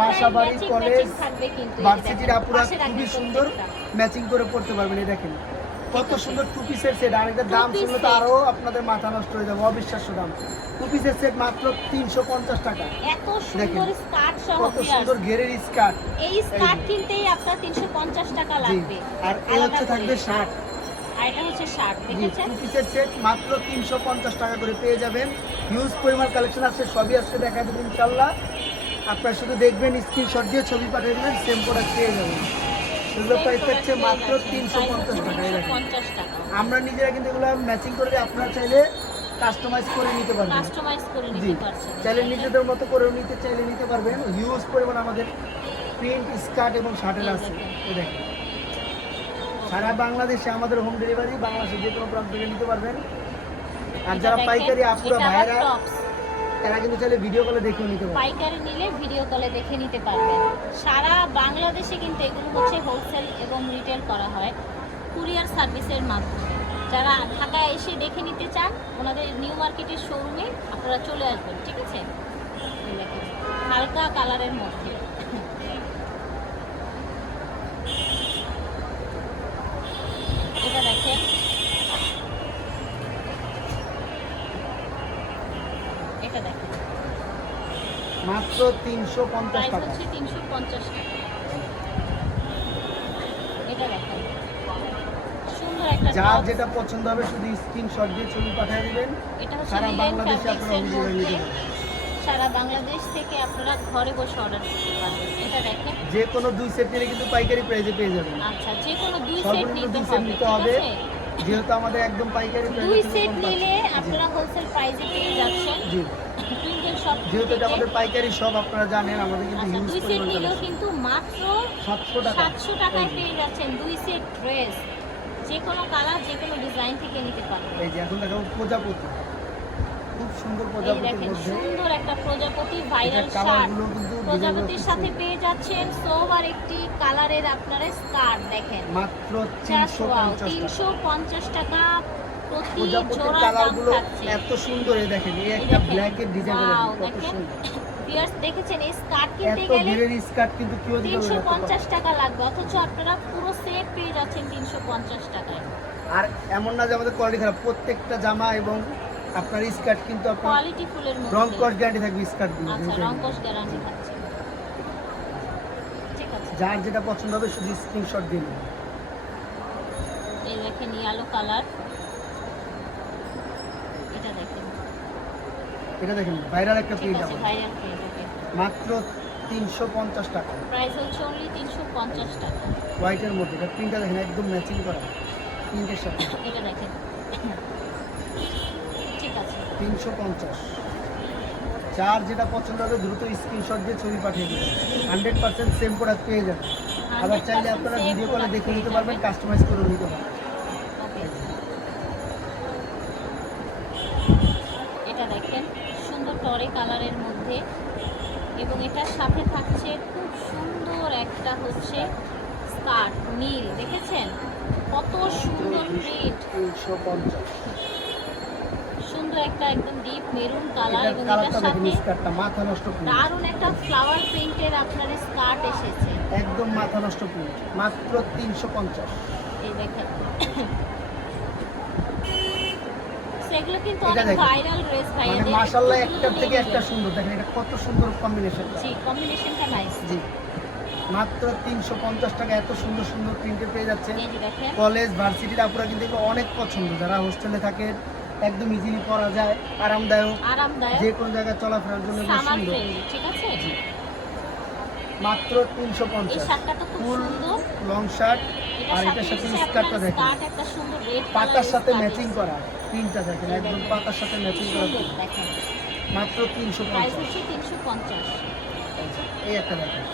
বাসা বাড়ি কলেজ ভার্সিটির আপুরা খুবই সুন্দর ম্যাচিং করে পড়তে পারবেন এই দেখেন। কত সুন্দর টু পিসের সেট আর এটার দাম শুনলে তো set। আরও আপনাদের মাথা নষ্ট হয়ে যাবে অবিশ্বাস্য দাম। টু পিসের সেট মাত্র তিনশো পঞ্চাশ টাকা। এত সুন্দর স্কার্ট সহ কত সুন্দর ঘেরের স্কার্ট এই স্কার্ট কিনতেই আপনার তিনশো পঞ্চাশ টাকা লাগবে। আর আলাদা হচ্ছে। থাকবে শার্ট মাত্র তিনশো পঞ্চাশ টাকা করে পেয়ে যাবেন। হিউজ পরিমাণ কালেকশন আছে সবই আজকে দেখা দেবেন ইনশাল্লাহ। আপনারা শুধু দেখবেন স্ক্রিনশট দিয়ে ছবি পাঠিয়ে দেবেন সেম প্রোডাক্ট পেয়ে যাবেন। সেগুলো প্রাইস থাকছে মাত্র তিনশো পঞ্চাশ টাকা আমরা নিজেরা কিন্তু এগুলো ম্যাচিং করে আপনারা চাইলে কাস্টমাইজ করে নিতে পারবেন। কাস্টমাইজ করে নিতে পারছেন। চাইলে নিজেদের মতো করে নিতে চাইলে নিতে পারবেন। হিউজ পরিমাণ আমাদের প্রিন্ট স্কার্ট এবং শার্টের আছে। দেখেন। এই দেখেন। সারা বাংলাদেশে আমাদের হোম ডেলিভারি বাংলাদেশে যে কোনো প্রান্ত থেকে নিতে পারবেন। আর যারা পাইকারি আপুরা tops। তারা কিন্তু চাইলে ভিডিও কলে দেখে নিতে পারবে পাইকারি নিলে ভিডিও কলে দেখে নিতে পারবেন সারা বাংলাদেশে কিন্তু এগুলো হচ্ছে হোলসেল এবং রিটেল করা হয় কুরিয়ার সার্ভিসের মাধ্যমে। যারা ঢাকায় এসে দেখে নিতে চান, ওনাদের নিউ মার্কেটের শোরুমে আপনারা চলে আসবেন, ঠিক আছে? হালকা কালারের মধ্যে এটা দেখেন এটা দেখেন মাত্র তিনশো পঞ্চাশ টাকা। তিনশো পঞ্চাশ টাকা। যার যেটা পছন্দ হবে শুধু স্ক্রিনশট দিয়ে ছবি পাঠিয়ে দিবেন। সারা বাংলাদেশে আপনারা হোম ডেলিভারি মধ্যে সারা বাংলাদেশ থেকে আপনারা ঘরে বসে অর্ডার করতে পারবেন। এটা দেখেন। যে কোনো দুই সেট নিলে কিন্তু পাইকারি প্রাইসে পেয়ে যাবেন। আচ্ছা যে কোনো দুই সেট নিতে দুই হবে। যেহেতু আমাদের একদম পাইকারি দুই প্রাইসে সেট নিলে আপনারা হোলসেল প্রাইসে পেয়ে যাচ্ছেন। জি। যেহেতু এটা আমাদের পাইকারি সব আপনারা জানেন আমাদের কিন্তু আচ্ছা হিউজ দুই সেট নিলেও কিন্তু মাত্র সাতশো টাকা। সাতশো টাকায় পেয়ে যাচ্ছেন দুই সেট ড্রেস। যে কোনো কালার যে কোনো ডিজাইন থেকে নিতে পারবেন। এই যে এখন দেখাবো প্রজাপতি। খুব সুন্দর প্রজাপতির দেখেন মধ্যে। সুন্দর একটা প্রজাপতি ভাইরাল শার্ট প্রজাপতির সাথে পেয়ে যাচ্ছেন সোবার একটি কালারের আপনারা স্কার্ট দেখেন। মাত্র জাস্ট তিনশো ওয়াও পঞ্চাশ টাকা। প্রজাপতির কালারগুলো এত সুন্দর এই দেখেন এই একটা। ব্ল্যাকের ডিজাইন কত সুন্দর। ভিউয়ার্স দেখেছেন এই স্কার্ট কিনতে গেলে ভিড়ের স্কার্ট কিন্তু কেউ দিতে তিনশো পারবে? না। পঞ্চাশ টাকা লাগবে অথচ আপনারা পুরো সেট পেয়ে যাচ্ছেন তিনশো পঞ্চাশ টাকায়। আর এমন না যে আমাদের কোয়ালিটি খারাপ প্রত্যেকটা জামা এবং আপনার স্কার্ট কিন্তু আপনার কোয়ালিটি ফুলের রং মধ্যে গ্যারান্টি থাকবে স্কার্টগুলো আচ্ছা রংকশ গ্যারান্টি থাকছে। ঠিক আছে। যার যেটা পছন্দ হবে শুধু স্ক্রিনশট দিন এই দেখেন ইয়েলো কালার এটা দেখেন এটা দেখেন ভাইরাল একটা প্রিন্ট আছে ভাইরাল মাত্র তিনশো পঞ্চাশ টাকা। প্রাইস হচ্ছে অনলি তিনশো পঞ্চাশ টাকা। হোয়াইটের মধ্যে। এটা প্রিন্টটা দেখেন একদম ম্যাচিং করা। প্রিন্টের সাথে। এটা দেখেন। ঠিক আছে। তিনশো পঞ্চাশ। যার যেটা পছন্দ হবে দ্রুত স্ক্রিনশট দিয়ে ছবি পাঠিয়ে দেবেন। হান্ড্রেড পার্সেন্ট সেম প্রোডাক্ট পেয়ে যাবেন। আবার চাইলে আপনারা ভিডিও কলে দেখে নিতে পারবেন কাস্টমাইজ করে নিতে পারবেন ওকে এটা দেখেন টরে কালারের মধ্যে। এবং এটার সাথে থাকছে খুব সুন্দর একটা হচ্ছে স্কার্ট নীল দেখেছেন? কত সুন্দর প্রিন্ট সুন্দর একটা একদম ডিপ মেরুন কালার এবং এটার সাথে মাথা নষ্ট দারুণ একটা ফ্লাওয়ার প্রিন্টের আপনার স্কার্ট এসেছে। একদম মাথা নষ্ট প্রিন্ট মাত্র তিনশো পঞ্চাশ। এই দেখেন। সেগুলো কিন্তু অনেক ভাইরাল ড্রেস মানে ভাইয়াদের মাশাল্লাহ একটার থেকে একটা সুন্দর। দেখেন এটা কত সুন্দর কম্বিনেশন জি কম্বিনেশনটা নাইস জি। মাত্র তিনশো পঞ্চাশ টাকা এত সুন্দর সুন্দর প্রিন্টে পেয়ে যাচ্ছে। কলেজ ভার্সিটির আপুরা কিন্তু এগুলো অনেক পছন্দ। যারা হোস্টেলে থাকে একদম ইজিলি পরা যায় আরামদায়ক। যে কোনো জায়গায় চলাফেরার জন্য এগুলো সুন্দর। ঠিক আছে? মাত্র তিনশো পঞ্চাশ। ফুল লং শার্ট আর এটার সাথে স্কার্টটা দেখেন। পাতার সাথে ম্যাচিং করা। প্রিন্টটা দেখেন একদম পাতার সাথে ম্যাচিং করা মাত্র তিনশো পঞ্চাশ। এই একটা দেখেন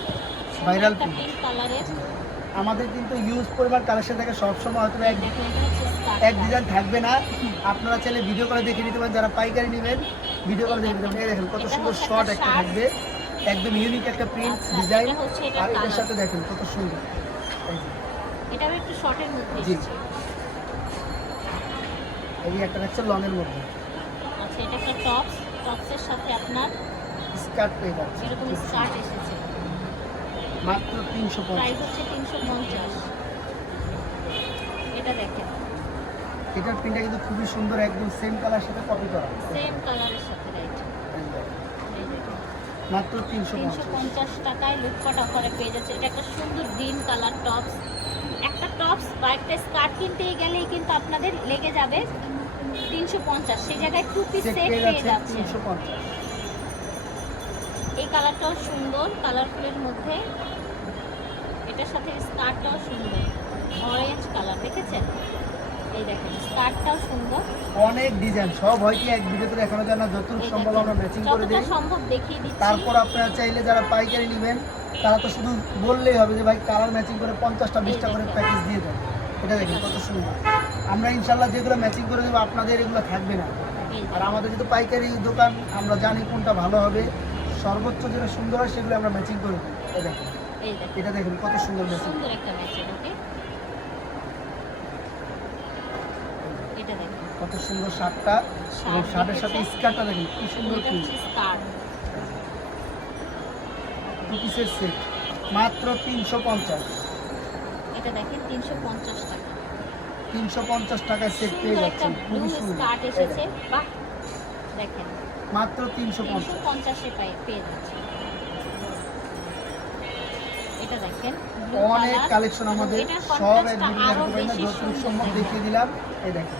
ভাইরাল। আমাদের কিন্তু ইউজ পরিমাণ কালেকশন থাকে সবসময় হয়তো এক এটা এক ডিজাইন থাকবে না। আপনারা চাইলে ভিডিও করে দেখে নিতে পারেন যারা পাইকারি নেবেন ভিডিও করে দেখে নিতে পারেন। দেখেন কত সুন্দর শর্ট একটা থাকবে। একদম ইউনিক একটা প্রিন্ট আচ্ছা, ডিজাইন এটা আর এটার সাথে দেখেন কত সুন্দর। এটাও একটু শর্টের মধ্যে এই একটা হচ্ছে লং এর মধ্যে। আচ্ছা এটা একটা টপস। টপসের সাথে আপনার স্কার্ট পেয়ে যাচ্ছে। এরকম স্কার্ট এসেছে। মাত্র তিনশো প্রাইস হচ্ছে তিনশো পঞ্চাশ। এটা দেখেন। এটার প্রিন্টটা কিন্তু খুবই সুন্দর একদম সেম কালার সাথে কপি করা। সেম কালারের সাথে রাইট মাত্র তিনশো তিনশো পঞ্চাশ পঞ্চাশ টাকায় লুটপাট অফারে পেয়ে যাচ্ছে। এটা একটা সুন্দর গ্রিন কালার টপস। একটা টপস বা একটা স্কার্ট কিনতেই গেলেই কিন্তু আপনাদের লেগে যাবে। তিনশো পঞ্চাশ সেই জায়গায় টু পিস সেট সেট পেয়ে পেয়ে যাচ্ছে যাচ্ছে। তিনশো পঞ্চাশ। এই কালারটাও সুন্দর কালারফুলের মধ্যে। এটার সাথে স্কার্টটাও সুন্দর। অরেঞ্জ কালার দেখেছেন? এই দেখেন স্কার্টটাও সুন্দর। অনেক ডিজাইন সব হয়তো এক ভিডিওতে দেখানো যায় না যতটুকু সম্ভব আমরা ম্যাচিং করে দিই। সম্ভব দেখিয়ে দিচ্ছি। তারপর আপনারা চাইলে যারা পাইকারি নেবেন তারা তো শুধু বললেই হবে যে ভাই কালার ম্যাচিং করে পঞ্চাশটা বিশটা করে। প্যাকেজ দিয়ে দেন। এটা দেখেন কত সুন্দর। আমরা ইনশাল্লাহ যেগুলো ম্যাচিং করে দেবো আপনাদের এগুলো থাকবে না। আর আমাদের যেহেতু পাইকারি দোকান আমরা জানি কোনটা ভালো হবে। সর্বোচ্চ যেটা সুন্দর হয় সেগুলো আমরা ম্যাচিং করে দেখেন। এটা দেখেন কত সুন্দর ম্যাচিং কত সুন্দর শার্টটা এবং শার্টের সাথে স্কার্টটা দেখেন কি সুন্দর টু পিসের সেট মাত্র তিনশো পঞ্চাশ। এটা দেখেন তিনশো পঞ্চাশ টাকা তিনশো পঞ্চাশ টাকায় সেট পেয়ে যাচ্ছেন। খুবই এসেছে। বাহ দেখেন। মাত্র তিনশো তিনশো পঞ্চাশ পঞ্চাশে পেয়ে যাচ্ছে। এটা দেখেন অনেক কালেকশন আমাদের সব দেখিয়ে দিলাম। এই দেখেন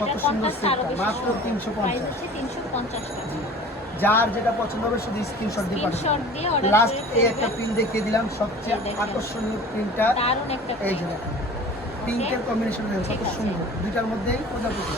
কত সুন্দর সেটটা, মাত্র সুন্দর। 350 তিনশো পঞ্চাশ টাকা। যার যেটা পছন্দ হবে শুধু স্ক্রিনশট দিয়ে পাঠাবেন। স্ক্রিনশট দিয়ে অর্ডার লাস্ট এই একটা প্রিন্ট দেখিয়ে দিলাম। সবচেয়ে আকর্ষণীয় প্রিন্টটা এই যে দেখেন। পিঙ্কের কম্বিনেশন কত সুন্দর। দুইটার মধ্যেই প্রজাপতি